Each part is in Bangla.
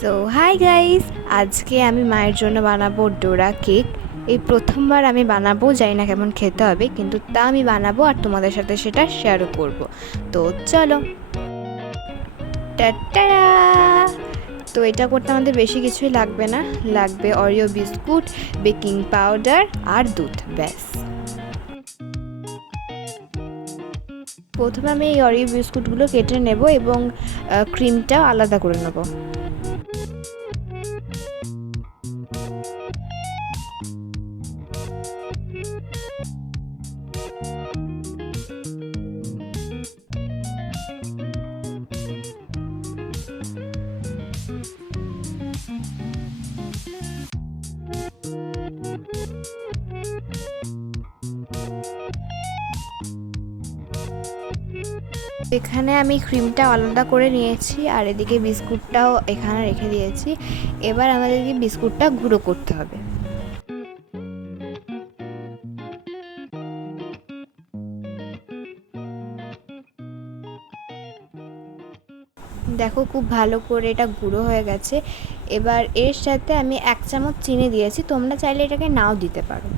সো হাই গাইস, আজকে আমি মায়ের জন্য বানাবো ডোরা কেক। এই প্রথমবার আমি বানাবো, জানি না কেমন খেতে হবে, কিন্তু তা আমি বানাবো আর তোমাদের সাথে সেটা শেয়ারও করব। তো চলো। টাটা। তো এটা করতে আমাদের বেশি কিছুই লাগবে না, লাগবে অরিও বিস্কুট, বেকিং পাউডার আর দুধ, ব্যাস। প্রথমে আমি এই অরিও বিস্কুটগুলো কেটে নেব এবং ক্রিমটা আলাদা করে নেব। এখানে আমি ক্রিমটা আলাদা করে নিয়েছি আর এদিকে বিস্কুটটাও এখানে রেখে দিয়েছি। এবার আমাদেরকে বিস্কুটটা গুঁড়ো করতে হবে। দেখো, খুব ভালো করে এটা গুঁড়ো হয়ে গেছে। এবার এর সাথে আমি 1 চামচ চিনি দিয়েছি, তোমরা চাইলে এটাকে নাও দিতে পারো।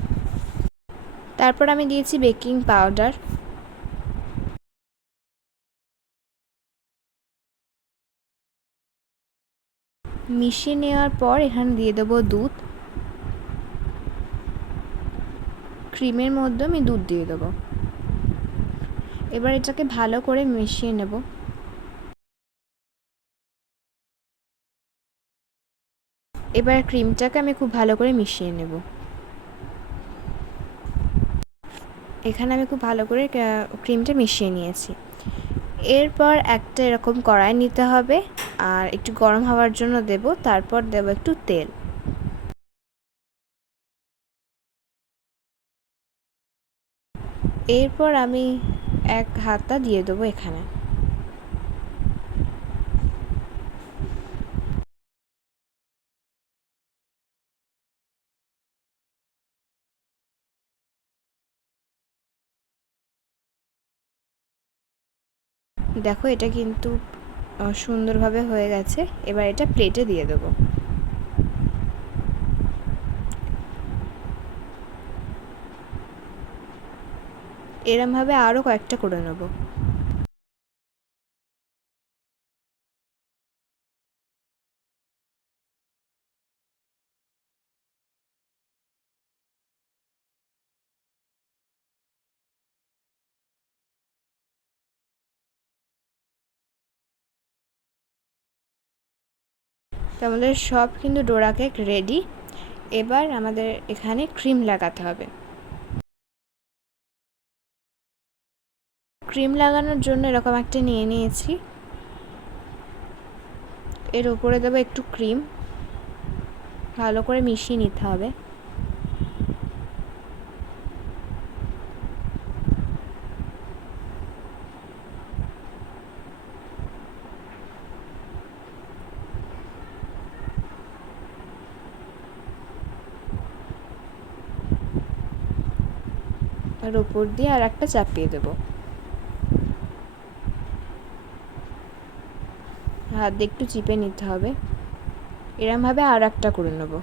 তারপর আমি দিয়েছি বেকিং পাউডার। মিশিয়ে নেওয়ার পর এখানে দিয়ে দেবো দুধ। ক্রিমের মধ্যে আমি দুধ দিয়ে দেবো। এবার এটাকে ভালো করে মিশিয়ে নেব। এবার ক্রিমটাকে আমি খুব ভালো করে মিশিয়ে নেব। এখানে আমি খুব ভালো করে ক্রিমটা মিশিয়ে নিয়েছি। এরপর একটা এরকম কড়াই নিতে হবে আর একটু গরম হওয়ার জন্য দেব। তারপর দেব একটু তেল। এরপর আমি 1 হাতা দিয়ে দেবো এখানে। দেখো, এটা কিন্তু সুন্দরভাবে হয়ে গেছে। এবার এটা প্লেটে দিয়ে দেবো। এরমভাবে আরও কয়েকটা করে নেব। তো আমাদের সব কিন্তু ডোরা কেক রেডি। এবার আমাদের এখানে ক্রিম লাগাতে হবে। ক্রিম লাগানোর জন্য এরকম একটা নিয়ে নিয়েছি। এর উপরে দেবো একটু ক্রিম, ভালো করে মিশিয়ে নিতে হবে। আর উপর দিয়ে আর একটা চাপিয়ে দেবো। হাত দিয়ে একটু চিপে নিতে হবে। এরমভাবে আর একটা করে নেব।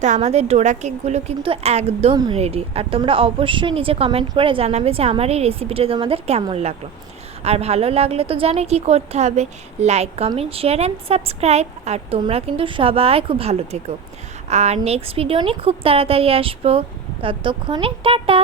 তো আমাদের ডোরা কেকগুলো কিন্তু একদম রেডি। আর তোমরা অবশ্যই নিচে কমেন্ট করে জানাবে যে আমার এই রেসিপিটা তোমাদের কেমন লাগলো। আর ভালো লাগলে তো জানো কী করতে হবে, like, comment, share and subscribe. আর তোমরা কিন্তু সবাই খুব ভালো থেকো। আর নেক্সট ভিডিও নিয়ে খুব তাড়াতাড়ি আসবো। ততক্ষণে টাটা।